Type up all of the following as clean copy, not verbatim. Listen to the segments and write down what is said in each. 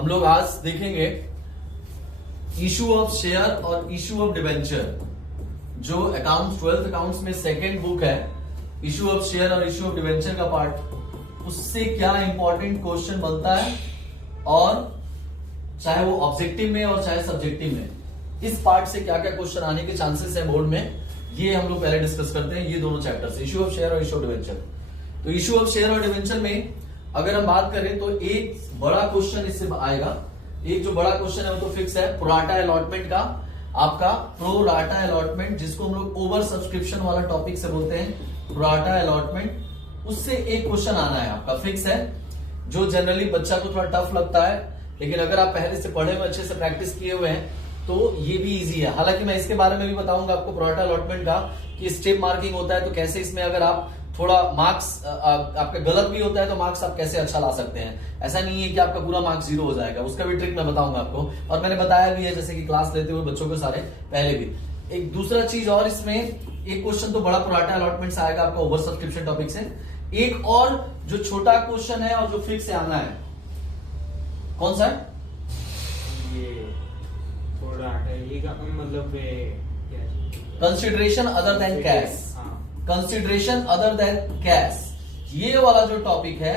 हम लोग आज देखेंगे इशू ऑफ शेयर और इशू ऑफ डिवेंचर, जो अकाउंट्स 12th अकाउंट्स में सेकेंड बुक है। इशू ऑफ शेयर और इशू ऑफ डिवेंचर का पार्ट, उससे क्या इंपॉर्टेंट क्वेश्चन बनता है और चाहे वो ऑब्जेक्टिव में और चाहे सब्जेक्टिव में, इस पार्ट से क्या क्या क्वेश्चन आने के चांसेस है बोर्ड में, ये हम लोग पहले डिस्कस करते हैं। ये दोनों चैप्टर्स, इशू ऑफ शेयर और इशू ऑफ डिवेंचर। तो इशू ऑफ शेयर और डिवेंचर में अगर हम बात करें तो एक बड़ा क्वेश्चन इससे आएगा। एक जो बड़ा क्वेश्चन है वो तो फिक्स है, प्रोराटा अलॉटमेंट का। आपका प्रोराटा अलॉटमेंट, जिसको हम लोग ओवर सब्सक्रिप्शन वाला टॉपिक से बोलते हैं, प्रोराटा अलॉटमेंट, उससे एक क्वेश्चन आना है आपका, फिक्स है। जो जनरली बच्चा को थोड़ा टफ लगता है, लेकिन अगर आप पहले से पढ़े हुए, अच्छे से प्रैक्टिस किए हुए हैं तो ये भी इजी है। हालांकि मैं इसके बारे में भी बताऊंगा आपको, प्रोराटा अलॉटमेंट का, कि स्टेप मार्किंग होता है तो कैसे इसमें अगर आप थोड़ा मार्क्स आपका गलत भी होता है तो मार्क्स आप कैसे अच्छा ला सकते हैं। ऐसा नहीं है कि आपका पूरा मार्क्स 0 हो जाएगा, उसका भी ट्रिक मैं बताऊंगा आपको, और मैंने बताया भी है जैसे कि क्लास लेते हुए बच्चों के सारे पहले भी। एक दूसरा चीज और, इसमें एक क्वेश्चन तो बड़ा प्रोराटा अलॉटमेंट से आएगा आपका, ओवर सब्सक्रिप्शन टॉपिक से। एक और जो छोटा क्वेश्चन है और जो फिक्स से आना है, कौन सा है? मतलब consideration other than cash, consideration other than cash, ये वाला जो टॉपिक है,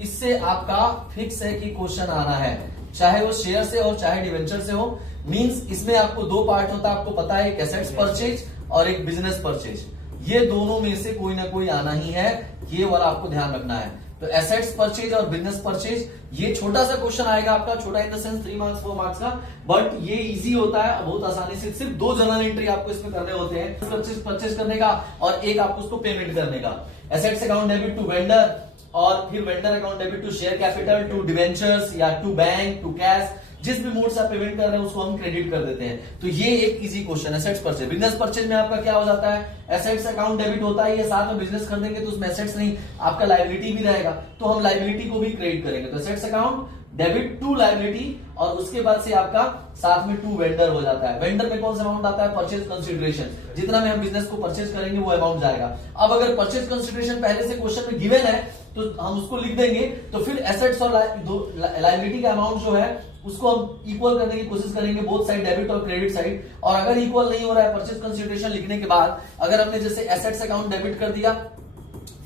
इससे आपका फिक्स है कि क्वेश्चन आना है, चाहे वो शेयर से हो चाहे डिवेंचर से हो। मींस इसमें आपको दो पार्ट होता है, आपको पता है, एक एसेट्स परचेज और एक बिजनेस परचेज। ये दोनों में से कोई ना कोई आना ही है, ये वाला आपको ध्यान रखना है। तो एसेट्स परचेज और बिजनेस परचेज, ये छोटा सा क्वेश्चन आएगा आपका, छोटा in the sense 3 marks 4 marks का, बट ये इजी होता है बहुत आसानी से। सिर्फ 2 जर्नल एंट्री आपको इसमें करने होते हैं, परचेज करने का और एक आपको उसको पेमेंट करने का। Assets account debit to vendor, और फिर vendor account debit to share capital, to debentures या टू बैंक, टू कैश, जिस भी मोड से आप पेमेंट कर रहे हैं उसको हम क्रेडिट कर देते हैं। तो ये एक easy question, assets purchase. Business purchase में आपका क्या हो जाता है, एसेट्स अकाउंट डेबिट होता है, ये साथ में बिजनेस खरीदेंगे तो उसमें एसेट्स नहीं, आपका लायबिलिटी भी रहेगा, तो हम लायबिलिटी को भी क्रेडिट करेंगे। तो assets account debit to liability, और उसके बाद से आपका साथ में टू वेंडर हो जाता है। वेंडर में कौन सा अमाउंट आता है, परचेज कंसिडरेशन, जितना में हम बिजनेस को परचेज करेंगे वो अमाउंट जाएगा। अब अगर परचेज कंसिडरेशन पहले से क्वेश्चन में गिवन है तो हम उसको लिख देंगे, तो फिर एसेट्स और लायबिलिटी का अमाउंट जो है उसको हम इक्वल करने की कोशिश करेंगे, बोथ साइड, डेबिट और क्रेडिट साइड। और अगर इक्वल नहीं हो रहा है परचेज कंसिडरेशन लिखने के बाद, अगर हमने जैसे एसेट्स अकाउंट डेबिट कर दिया,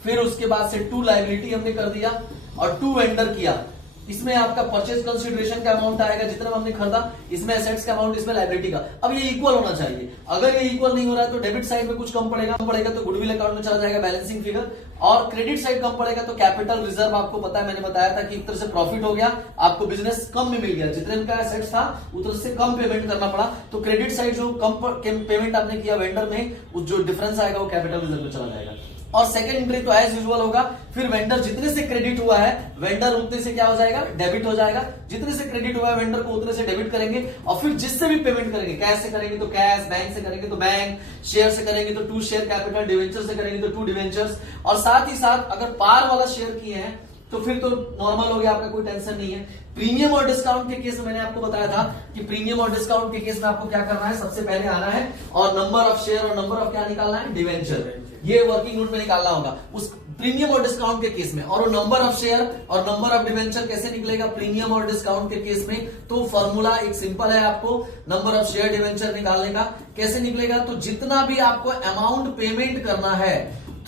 फिर उसके बाद से टू लायबिलिटी हमने कर दिया और टू वेंडर किया, इसमें आपका परचेज कंसिडरेशन का अमाउंट आएगा जितना हमने खरीदा, इसमें एसेट्स का अमाउंट, इसमें लायबिलिटी का। अब ये इक्वल होना चाहिए। अगर ये इक्वल नहीं हो रहा है तो डेबिट साइड में कुछ कम पड़ेगा तो गुडविल अकाउंट में चला जाएगा, बैलेंसिंग फिगर, और क्रेडिट साइड कम पड़ेगा तो कैपिटल रिजर्व। आपको पता है, मैंने बताया था कि एक तरह से प्रॉफिट हो गया, आपको बिजनेस कम में मिल गया, जितने का एसेट्स था उतना से कम पेमेंट करना पड़ा, तो क्रेडिट साइड जो कम पेमेंट आपने किया वेंडर में, जो डिफरेंस आएगा वो कैपिटल रिजर्व में चला जाएगा। और सेकंड एंट्री तो एज यूजुअल होगा, फिर वेंडर जितने से क्रेडिट हुआ है, वेंडर उतने से क्या हो जाएगा, डेबिट हो जाएगा। जितने से क्रेडिट हुआ है वेंडर को उतने से डेबिट करेंगे, और फिर जिससे भी पेमेंट करेंगे, कैश से करेंगे तो कैश, बैंक से करेंगे तो बैंक, शेयर से करेंगे तो टू शेयर कैपिटल, डिवेंचर से करेंगे तो टू डिवेंचर्स। और साथ ही साथ अगर पार वाला शेयर किए हैं तो फिर तो नॉर्मल हो गया, आपका कोई टेंशन नहीं है। प्रीमियम और डिस्काउंट के केस में मैंने आपको बताया था कि प्रीमियम और डिस्काउंट के केस में आपको क्या करना है, सबसे पहले आना है और नंबर ऑफ शेयर और नंबर ऑफ क्या निकालना है, डिवेंचर, ये वर्किंग नोट में निकालना होगा उस प्रीमियम और डिस्काउंट के केस में। और वो नंबर ऑफ शेयर और नंबर ऑफ डिवेंचर कैसे निकलेगा प्रीमियम और डिस्काउंट के केस में, तो फॉर्मूला एक सिंपल है, आपको नंबर ऑफ शेयर डिवेंचर निकालने का। कैसे निकलेगा, तो जितना भी आपको अमाउंट पेमेंट करना है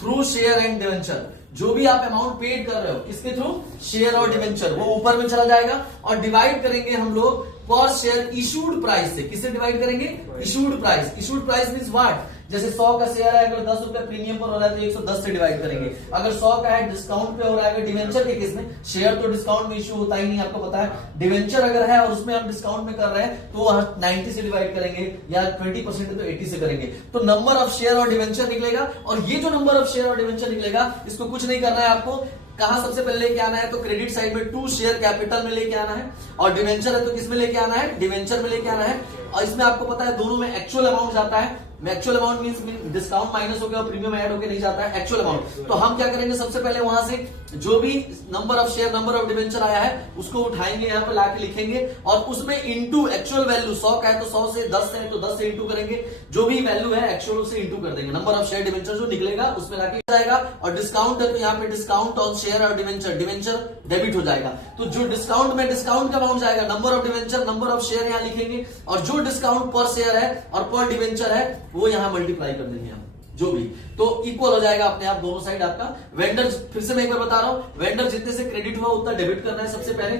थ्रू शेयर एंड डिवेंचर, जो भी आप अमाउंट पेड कर रहे हो किसके थ्रू, शेयर और डिवेंचर, वो ऊपर में चला जाएगा, और डिवाइड करेंगे हम लोग पर शेयर इशूड प्राइस से। किससे डिवाइड करेंगे, issued price. Issued price means what, जैसे 100 का शेयर है, अगर 10 रुपए प्रीमियम पर हो रहा है तो 110 से डिवाइड करेंगे। अगर 100 का है डिस्काउंट पे हो रहा है, अगर डिवेंचर के केस में, शेयर तो डिस्काउंट में इशू होता ही नहीं, आपको पता है। डिवेंचर अगर है और उसमें हम डिस्काउंट में कर रहे हैं तो 90 से डिवाइड करेंगे, या 20% है तो 80 से करेंगे, तो नंबर ऑफ शेयर और डिवेंचर निकलेगा। और ये जो नंबर ऑफ शेयर और डिवेंचर निकलेगा, इसको कुछ नहीं करना है आपको, कहां सबसे पहले लेके आना है, तो क्रेडिट साइड में टू शेयर कैपिटल में लेके आना है, और डिवेंचर है तो किस में लेके आना है, डिवेंचर में लेके आना है। और इसमें आपको पता है दोनों में एक्चुअल अमाउंट जाता है, actual amount means discount minus हो गया और प्रीमियम ऐड होके नहीं जाता है, एक्चुअल अमाउंट। तो हम क्या करेंगे, सबसे पहले वहां से जो भी number of share, number of debenture आया है उसको उठाएंगे, यहाँ पे लाके लिखेंगे और उसमें इंटू एक्चुअल वैल्यू 100 का है तो 100 से, 10 है तो 10 से इंटू करेंगे, जो भी वैल्यू है एक्चुअल से इंटू कर देंगे, नंबर ऑफ शेयर डिवेंचर जो निकलेगा उसमें लाके जाएगा। और डिस्काउंट है तो यहाँ पे डिस्काउंट ऑन शेयर और डिवेंचर, डिवेंचर डेबिट हो जाएगा। तो जो डिस्काउंट में डिस्काउंट का अमाउंट जाएगा, number of debenture, number of share यहाँ लिखेंगे और जो डिस्काउंट पर शेयर है और पर डिवेंचर है वो यहाँ मल्टीप्लाई कर देंगे हम, जो भी, तो इक्वल हो जाएगा अपने आप दोनों साइड आपका। वेंडर, फिर से मैं एक बार बता रहा हूं, वेंडर जितने से क्रेडिट हुआ उतना डेबिट करना है सबसे पहले।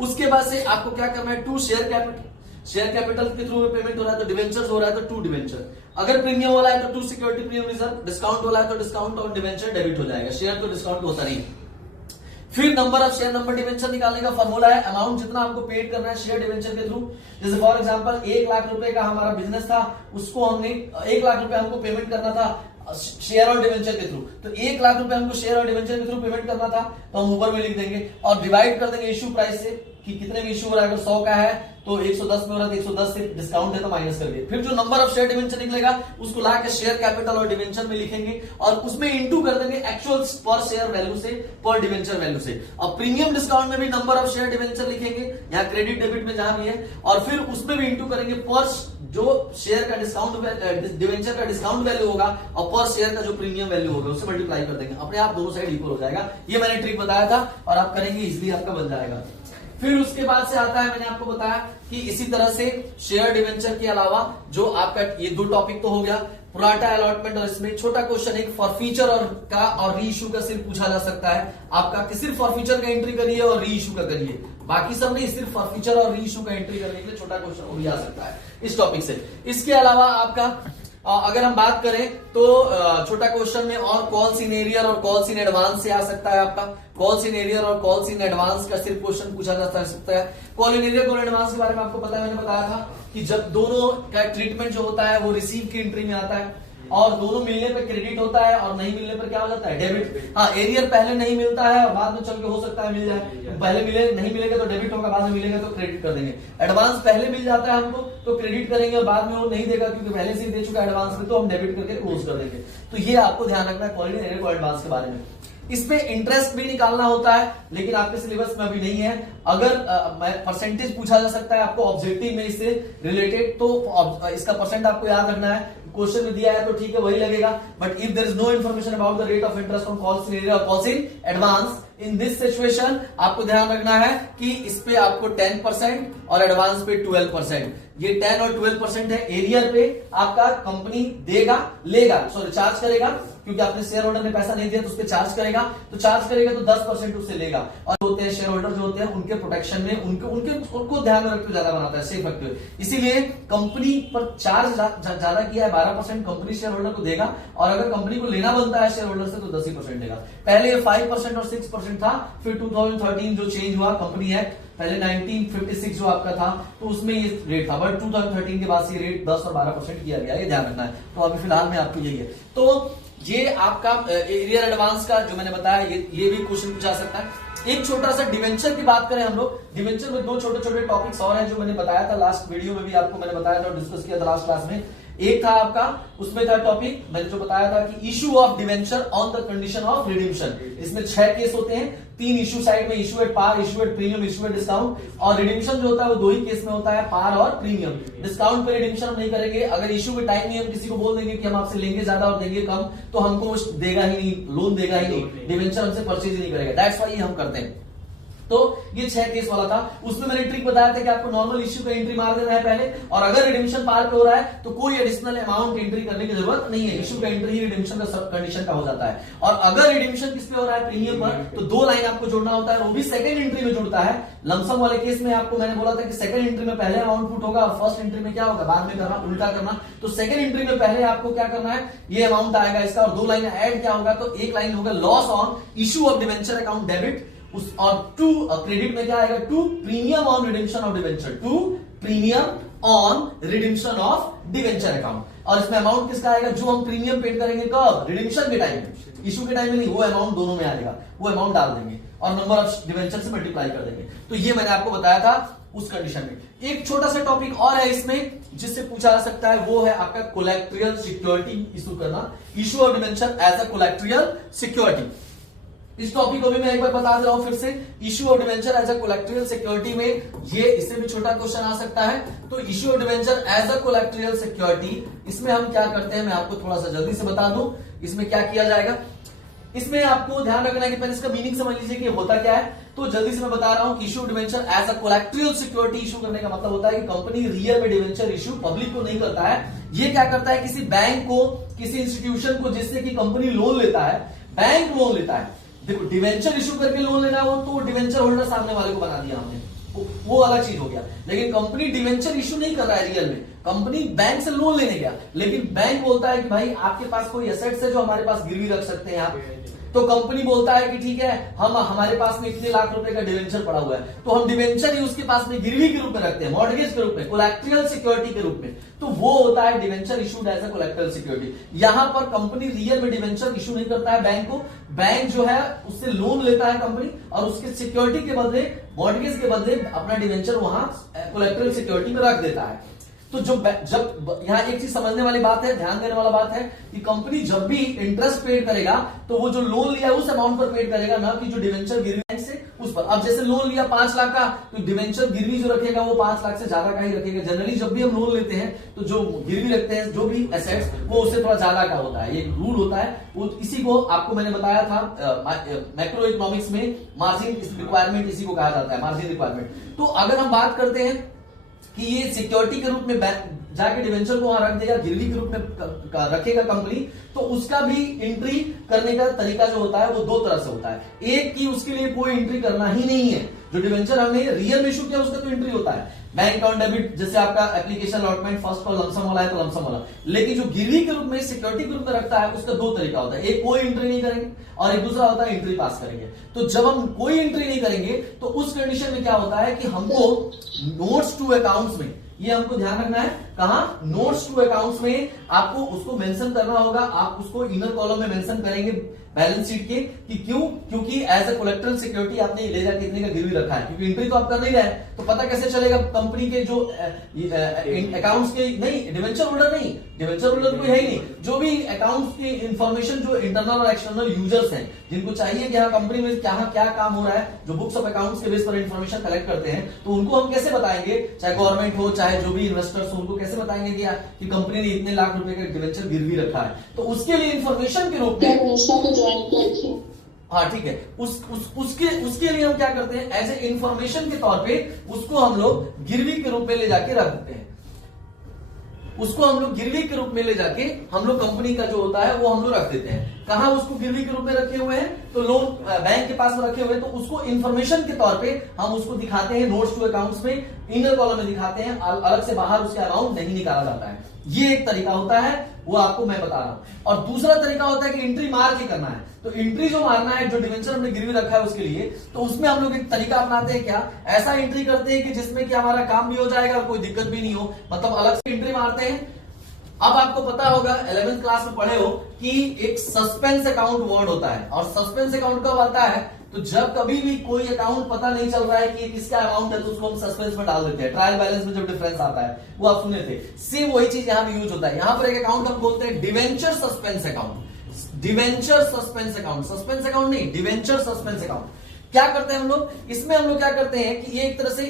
उसके बाद से आपको क्या करना है, to share capital, share capital के थ्रू पेमेंट हो रहा है तो डिवेंचर हो रहा है तो टू डिवेंचर, अगर प्रीमियम वाला है तो to security premium reserve, discount वाला है तो डिस्काउंट और डिवेंचर डेबिट हो जाएगा, शेयर तो डिस्काउंट होता नहीं। फिर number of share, number debenture निकालने का फॉर्मूला है अमाउंट जितना हमको पेड करना है शेयर डिवेंचर के थ्रू। जैसे फॉर एग्जांपल 1 लाख रुपए का हमारा बिजनेस था, उसको हमने 1 लाख रुपए हमको पेमेंट करना था शेयर और डिवेंचर के थ्रू, तो 1 लाख रुपए हमको शेयर और डिवेंचर के थ्रू पेमेंट करना था, तो हम ऊपर में लिख देंगे और डिवाइड कर देंगे इश्यू प्राइस से कि कितने में इश्यू हो रहा है। अगर 100 का है तो 110 में हो रहा है तो 110 से डिस्काउंट है तो माइनस कर दिए। फिर जो नंबर ऑफ शेयर डिवेंचर निकलेगा उसको ला के शेयर कैपिटल और डिवेंचर में लिखेंगे और उसमें इंटू कर देंगे एक्चुअल पर शेयर वैल्यू से, पर डिवेंचर वैल्यू से। और प्रीमियम डिस्काउंट में भी नंबर ऑफ शेयर डिवेंचर लिखेंगे, यहाँ क्रेडिट डेबिट में जहां भी है, और फिर उसमें भी इंटू करेंगे पर जो शेयर का डिस्काउंट, डिवेंचर का डिस्काउंट वैल्यू होगा और पर शेयर का जो प्रीमियम वैल्यू होगा उससे मल्टीप्लाई कर देंगे, अपने आप दोनों साइड इक्वल हो जाएगा। ये मैंने ट्रिक बताया था और आप करेंगे इजिली आपका बन जाएगा। फिर उसके बाद से आता है, मैंने आपको बताया कि इसी तरह से शेयर डिवेंचर के अलावा जो आपका, ये दो टॉपिक तो हो गया, प्रोराटा अलॉटमेंट, और इसमें छोटा क्वेश्चन एक फॉरफीचर और री इशू का सिर्फ पूछा जा सकता है आपका, कि सिर्फ फॉरफीचर का एंट्री करिए और री इशू का करिए, बाकी सब नहीं, सिर्फ फॉरफीचर और री इशू का एंट्री करने के लिए छोटा क्वेश्चन वो भी आ सकता है इस टॉपिक से। इसके अलावा आपका अगर हम बात करें तो छोटा क्वेश्चन में और कॉल्स इन एरियर और कॉल्स इन एडवांस से आ सकता है आपका, कॉल्स इन एरियर और कॉल्स इन एडवांस का सिर्फ क्वेश्चन पूछा जा सकता है। Call in arrear, call advance के बारे में आपको पता है, मैंने बताया था कि जब दोनों का ट्रीटमेंट जो होता है वो रिसीव की एंट्री में आता है और दोनों मिलने पर क्रेडिट होता है और नहीं मिलने पर क्या हो जाता है, डेबिट। हाँ, एरियर पहले नहीं मिलता है और बाद में चल के हो सकता है मिल जाए, पहले मिले नहीं मिलेगा तो डेबिट होगा, बाद में मिलेगा तो क्रेडिट कर देंगे। एडवांस पहले मिल जाता है हमको तो क्रेडिट करेंगे और बाद में वो नहीं देगा क्योंकि पहले से ही दे चुका है एडवांस में, तो हम डेबिट करके क्लोज कर देंगे। तो ये आपको ध्यान रखना है कॉल इन एरियर और एडवांस के बारे में। इसमें इंटरेस्ट भी निकालना होता है लेकिन आपके सिलेबस में अभी नहीं है। अगर परसेंटेज पूछा जा सकता है आपको ऑब्जेक्टिव में इससे रिलेटेड, तो इसका परसेंट आपको याद रखना है, क्वेश्चन में दिया है तो ठीक है वही लगेगा, but if there is no information about the rate of interest on calls in arrear और calls in advance, in this situation आपको ध्यान रखना है कि इस पे आपको 10% और एडवांस पे 12%, ये 10 और 12% है। एरियर पे आपका कंपनी देगा, लेगा, सॉरी चार्ज करेगा, क्योंकि आपने शेयर होल्डर ने पैसा नहीं दिया तो उस पर चार्ज करेगा, तो चार्ज करेगा तो 10% उससे लेगा। और होते हैं शेयर होल्डर जो होते हैं उनके प्रोटेक्शन में उनको ध्यान में रखते हुए ज्यादा बनाता है, सेफ रखते हुए, इसीलिए कंपनी पर चार्ज ज्यादा किया है, 12% कंपनी शेयर होल्डर को देगा और अगर कंपनी को लेना बनता है शेयर होल्डर से तो 10% देगा। पहले 5% और 6% था, फिर 2013 जो चेंज हुआ कंपनी एक्ट, पहले 1956 जो आपका था तो उसमें ये रेट था, बट 2013 के बाद से रेट 10 और 12% किया गया, ये ध्यान रखना है। तो अभी फिलहाल में आपको यही है। तो ये आपका एरियर एडवांस का जो मैंने बताया ये भी क्वेश्चन पूछा सकता है। एक छोटा सा डिवेंचर की बात करें हम लोग, डिवेंचर में दो छोटे छोटे टॉपिक्स और हैं जो मैंने बताया था लास्ट वीडियो में भी, आपको मैंने बताया था और डिस्कस किया था लास्ट क्लास में। एक था आपका, उसमें था टॉपिक मैंने जो बताया था कि issue of debenture on the condition of redemption. इसमें 6 केस होते हैं, 3 इशू साइड में, issue at par, issue at premium, issue at discount, और रिडीम्पशन जो होता है वो 2 ही केस में होता है, पार और प्रीमियम। डिस्काउंट पे रिडीम्पशन हम नहीं करेंगे, अगर इशू के टाइम में हम किसी को बोल देंगे कि हम आपसे लेंगे ज्यादा और देंगे कम तो हमको देगा ही नहीं, लोन देगा ही नहीं, डिवेंचर हमसे परचेज ही नहीं करेगा, दैट्स व्हाई हम करते हैं। तो ये 6 केस वाला था, उसमें मैंने ट्रिक बताया था कि आपको नॉर्मल इश्यू का एंट्री मार देना है पहले, और अगर रिडेम्पशन पार पे हो रहा है तो कोई एडिशनल अमाउंट एंट्री करने की जरूरत नहीं है, इश्यू का एंट्री ही रिडेम्पशन का सब कंडीशन का हो जाता है। और अगर रिडेम्पशन किस पे हो रहा है, प्रीमियम पर, तो 2 लाइन आपको जोड़ना होता है, वो भी सेकंड एंट्री में जुड़ता है। लमसम वाले केस में आपको मैंने बोला था कि सेकंड एंट्री में पहले अमाउंट पुट होगा और फर्स्ट एंट्री में क्या होगा, बाद में करना, उल्टा करना। तो सेकंड एंट्री में पहले आपको क्या करना है, ये अमाउंट आएगा इसका, और 2 लाइन ऐड क्या होगा, तो एक लाइन होगा loss on issue of debenture account debit, और 2 क्रेडिट में क्या आएगा, 2 premium on redemption of debenture, 2 premium on redemption of debenture account. और इसमें अमाउंट किसका आएगा, जो हम प्रीमियम पेड करेंगे कब, रिडेम्पशन के टाइम में, इशू के टाइम में नहीं, वो अमाउंट दोनों में आएगा, वो अमाउंट डाल देंगे और नंबर ऑफ डिवेंचर से मल्टीप्लाई कर देंगे। तो ये मैंने आपको बताया था उस कंडीशन में। एक छोटा सा टॉपिक और है इसमें जिससे पूछा जा सकता है, वो है आपका कोलैटरल सिक्योरिटी इशू करना, issue of debenture as a collateral security. इस टॉपिक को भी मैं एक बार बता दे रहा हूं फिर से, issue of debenture as a collateral security में ये इससे भी छोटा क्वेश्चन आ सकता है। तो issue of debenture as a collateral security, इसमें हम क्या करते हैं मैं आपको थोड़ा सा जल्दी से बता दूं। इसमें क्या किया जाएगा, इसमें आपको ध्यान रखना है कि पहले इसका मीनिंग समझ लीजिए कि होता क्या है। तो जल्दी से मैं बता रहा हूं कि issue of debenture as a collateral security issue करने का मतलब होता है कि कंपनी रियल में डिवेंचर इशू पब्लिक को नहीं करता है। ये क्या करता है, किसी बैंक को, किसी इंस्टीट्यूशन को जिससे कि कंपनी लोन लेता है, बैंक लोन लेता है। देखो डिवेंचर इशू करके लोन लेना हो तो डिवेंचर होल्डर सामने वाले को बना दिया हमने, वो अलग चीज हो गया। लेकिन कंपनी डिवेंचर इशू नहीं कर रहा है रियल में, कंपनी बैंक से लोन लेने गया, लेकिन बैंक बोलता है कि भाई आपके पास कोई एसेट्स है जो हमारे पास गिरवी रख सकते हैं आप। तो कंपनी बोलता है कि ठीक है, हम हमारे पास में इतने लाख रुपए का डिवेंचर पड़ा हुआ है, तो हम डिवेंचर ही उसके पास में गिरवी के रूप में रखते हैं, मॉर्गेज के रूप में, कोलैटरल सिक्योरिटी के रूप में। तो वो होता है debenture issued as a collateral security. यहां पर कंपनी रियल में डिवेंचर इशू नहीं करता है बैंक को, बैंक जो है उससे लोन लेता है कंपनी, और उसके सिक्योरिटी के बदले, मॉर्गेज के बदले अपना डिवेंचर वहां कोलैटरल सिक्योरिटी में रख देता है। तो जब यहां एक चीज समझने वाली बात है, ध्यान देने वाला बात है कि कंपनी जब भी इंटरेस्ट पेड करेगा तो वो जो लोन लिया उस अमाउंट पर पेड करेगा, ना कि जो डिवेंचर गिरवी बैंक से उस पर। अब जैसे लोन लिया 5 लाख का, तो डिवेंचर गिरवी जो रखेगा वो 5 लाख से ज्यादा का ही रखेगा। जनरली जब भी हम लोन लेते हैं तो जो गिरवी रखते हैं जो भी एसेट्स, वो उससे थोड़ा ज्यादा का होता है, एक रूल होता है। वो इसी को आपको मैंने बताया था मैक्रो इकोनॉमिक्स में, मार्जिन रिक्वायरमेंट इसी को कहा जाता है, मार्जिन रिक्वायरमेंट। तो अगर हम बात करते हैं कि ये सिक्योरिटी के रूप में जाके डिवेंचर को वहां रख देगा, गिरवी के रूप में रखेगा कंपनी, तो उसका भी एंट्री करने का तरीका जो होता है वो 2 तरह से होता है। एक कि उसके लिए कोई एंट्री करना ही नहीं है, जो डिवेंचर हमने रियल में इशू किया उसका तो एंट्री होता है, बैंक अकाउंट डेबिट, जैसे आपका application allotment first call lump sum वाला है तो लमसम वाला। लेकिन जो गिरवी के रूप में, सिक्योरिटी के रूप में रखता है, उसका 2 तरीका होता है, एक कोई एंट्री नहीं करेंगे और एक दूसरा होता है एंट्री पास करेंगे। तो जब हम कोई एंट्री नहीं करेंगे तो उस कंडीशन में क्या होता है कि हमको नोट्स टू अकाउंट्स में, ये हमको ध्यान रखना है, कहां, नोट्स टू अकाउंट्स में आपको उसको मेंशन करना होगा। आप उसको इनर कॉलम में मेंशन करेंगे बैलेंस शीट के, कि क्यों, क्योंकि एज अ कोलैटरल सिक्योरिटी आपने ले जाके इतने का गिरवी रखा है। क्योंकि एंट्री तो आप कर नहीं रहे, तो पता कैसे चलेगा कंपनी के जो अकाउंट्स के, नहीं डिवेंचर होल्डर नहीं, डिवेंचर होल्डर कोई है ही नहीं, जो भी अकाउंट्स की इंफॉर्मेशन जो इंटरनल और एक्सटर्नल यूजर्स हैं, जिनको चाहिए कि हाँ कंपनी में क्या काम हो रहा है, जो बुक्स ऑफ अकाउंट्स के बेस पर इंफॉर्मेशन कलेक्ट करते हैं, तो उनको हम कैसे बताएंगे, चाहे गवर्नमेंट हो चाहे जो भी इन्वेस्टर्स हो, उनको कैसे बताएंगे कि कंपनी ने इतने लाख रुपए का डिवेंचर गिरवी रखा है। तो उसके लिए इंफॉर्मेशन के रूप में, हाँ ठीक है, उसके लिए हम क्या करते हैं, एज ए इंफॉर्मेशन के तौर पे उसको हम लोग गिरवी के रूप में ले जाके रख देते हैं। उसको हम लोग गिरवी के रूप में ले जाके हम लोग कंपनी का जो होता है वो हम लोग रख देते हैं। कहां उसको गिरवी के रूप में रखे हुए हैं, तो लोन बैंक के पास में रखे हुए हैं, तो उसको इंफॉर्मेशन के तौर पे हम उसको दिखाते हैं नोट्स टू अकाउंट्स में, इनर कॉलम में दिखाते हैं, अलग से बाहर उसके अमाउंट नहीं निकाला जाता है। ये एक तरीका होता है, वो आपको मैं बता रहा हूं। और दूसरा तरीका होता है कि एंट्री मार के करना है। तो एंट्री जो मारना है, जो डिवेंचर हमने गिरवी रखा है उसके लिए, तो उसमें हम लोग एक तरीका अपनाते हैं, क्या ऐसा एंट्री करते हैं कि जिसमें कि हमारा काम भी हो जाएगा और कोई दिक्कत भी नहीं हो, मतलब अलग से एंट्री मारते हैं। अब आपको पता होगा 11th क्लास में पढ़े हो कि एक सस्पेंस अकाउंट वर्ड होता है, और सस्पेंस अकाउंट कब आता है, तो जब कभी भी कोई अकाउंट पता नहीं चल रहा है कि किसका अकाउंट है, तो उसको हम सस्पेंस में डाल देते हैं। ट्रायल बैलेंस में जब डिफरेंस आता है, वो आप सुने थे, सेम वही चीज यहां भी यूज होता है। यहां पर एक अकाउंट हम बोलते हैं debenture suspense account, debenture suspense account, suspense account नहीं, डिवेंचर सस्पेंस अकाउंट। क्या करते हैं हम लोग, इसमें हम लोग क्या करते हैं कि ये एक तरह से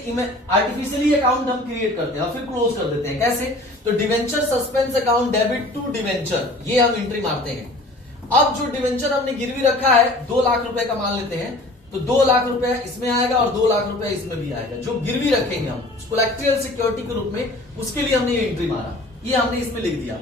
आर्टिफिशियली अकाउंट हम क्रिएट करते हैं और फिर क्लोज कर देते हैं। कैसे, तो debenture suspense account debit to debenture, ये हम एंट्री मारते हैं। अब जो डिवेंचर हमने गिरवी रखा है 2 लाख रुपए का मान लेते हैं, तो 2 लाख रुपए इसमें आएगा और 2 लाख रुपए इसमें भी आएगा, जो गिरवी रखेंगे हम कोलैटरल सिक्योरिटी के रूप में, उसके लिए हमने ये एंट्री मारा, ये हमने इसमें लिख दिया।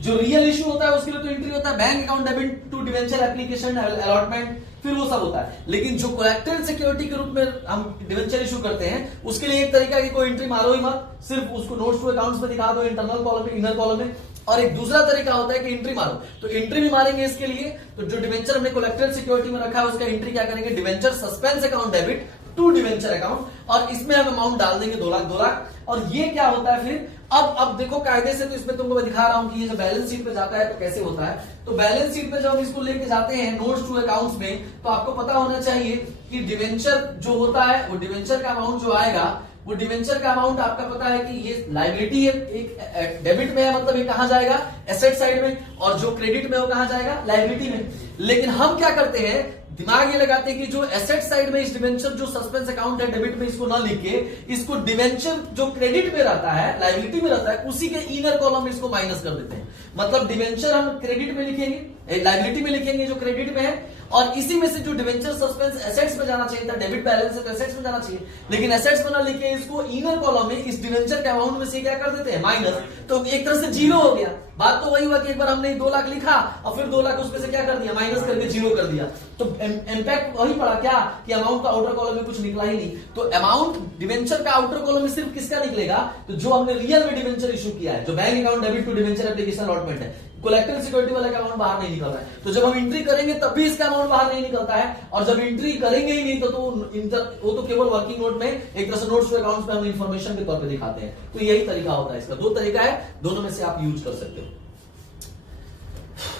जो रियल इशू होता है उसके लिए तो एंट्री होता है bank account debit to debenture application allotment, फिर वो सब होता है। लेकिन जो कोलैटरल सिक्योरिटी के रूप में हम डिवेंचर इशू करते हैं, उसके लिए एक तरीका की कोई एंट्री मारो ही मत, सिर्फ उसको नोट्स टू अकाउंट्स में दिखा दो, इंटरनल कॉलम में, इनर कॉलम में। और एक दूसरा तरीका होता है कि एंट्री मारो, तो एंट्री भी मारेंगे इसके लिए। तो जो डिवेंचर हमने कोलैटरल सिक्योरिटी में रखा है उसका एंट्री क्या करेंगे, debenture suspense account debit to debenture account, और इसमें हम अमाउंट डाल देंगे 2 लाख। और ये क्या होता है फिर, अब देखो कायदे से, तो इसमें तुमको मैं दिखा रहा हूं कि ये जो बैलेंस शीट पे जाता है तो कैसे होता है। तो बैलेंस शीट पे जब हम इसको लेके जाते हैं नोट्स टू अकाउंट्स में, तो आपको पता होना चाहिए कि डिवेंचर जो होता है, वो डिवेंचर का अमाउंट जो आएगा वो डिवेंचर का अमाउंट आपका पता है कि ये लायबिलिटी है, एक डेबिट में है, मतलब ये कहां जाएगा, एसेट साइड में, और जो क्रेडिट में वो कहां जाएगा, लायबिलिटी में। लेकिन हम क्या करते हैं, दिमाग ये लगाते हैं कि जो एसेट साइड में इस डिवेंचर जो सस्पेंस अकाउंट है डेबिट में, इसको ना लिख के इसको डिवेंचर जो क्रेडिट में रहता है, लायबिलिटी में रहता है, उसी के इनर कॉलम में इसको माइनस कर देते हैं। मतलब डिवेंचर हम क्रेडिट में लिखेंगे, लायबिलिटी में लिखेंगे जो क्रेडिट में है, और इसी में से जो डिवेंचर सस्पेंस एसेट्स में जाना चाहिए था, डेबिट बैलेंस है तो एसेट्स में जाना चाहिए, लेकिन एसेट्स में ना लिखे इसको इनर कॉलम में इस डिवेंचर के अमाउंट में से क्या कर देते हैं, माइनस। तो एक तरह से जीरो हो गया। बात तो वही हुआ कि एक बार हमने 2 लाख लिखा और फिर 2 लाख उसमें से क्या कर दिया, माइनस करके जीरो कर दिया। तो इंपैक्ट वही पड़ा क्या कि अमाउंट का आउटर कॉलम में कुछ निकला ही नहीं। तो अमाउंट डिवेंचर का आउटर कॉलम में सिर्फ किसका निकलेगा, तो जो हमने रियल में डिवेंचर इशू किया है, जो bank account debit to debenture application allotment है, कोलेक्टिव सिक्योरिटी वाला का अमाउंट बाहर नहीं निकल रहा है। तो जब हम एंट्री करेंगे तब भी इसका अमाउंट बाहर नहीं निकलता है, और जब एंट्री करेंगे ही नहीं तो वो तो केवल वर्किंग नोट में एक तरह से नोट्स टू अकाउंट्स में हम इंफॉर्मेशन के तौर पे दिखाते हैं। तो यही तरीका होता है इसका। 2 तरीका है, दोनों में से आप यूज कर सकते हो।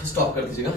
स्टॉप कर दीजिएगा।